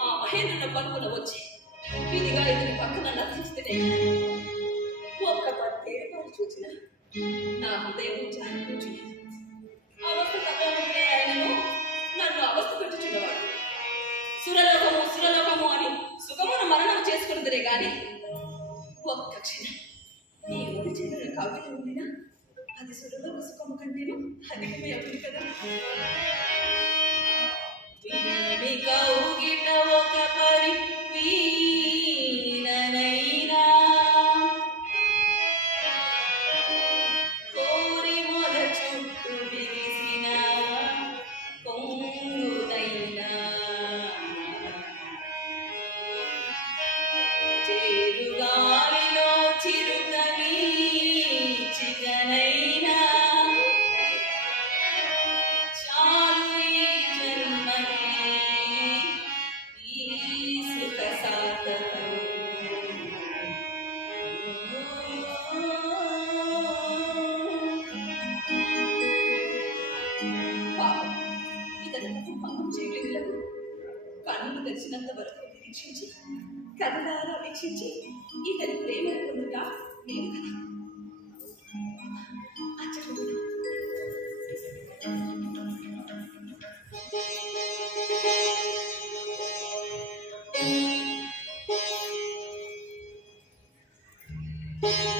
మహేంద్రుల పరుగున వచ్చి విధిగా ఇతని పక్కన నర్తిస్తేనే ఒక్క పట్టేరు చూసిన నా హృదయం జారిపోచి అవస్థ తప్పే ఆయనను నన్ను అవస్థ పెట్టుచున్నవాడు. సురలోకము సురలోకము అని సుఖమును మరణం చేసుకున్నదిరే గాని ఒక్క క్షణం ఈ ఊరి చెందిన కావ్యత ఉండినా అది సురలోక సుఖము కంటేను అధికమే అప్పుడు కదా. కౌగిట ఒక పరి వీణనైనా కోరి మొల చుట్టూ బిగిసిన కొంగునైనా చేరుగాలిలో చిరుకవి చిగనైనా కన్నులు తెచ్చినంత వరకు వీక్షించి కథలారా వీక్షించి ఇతని ప్రేమ పొందుగా నేను కదా Thank you.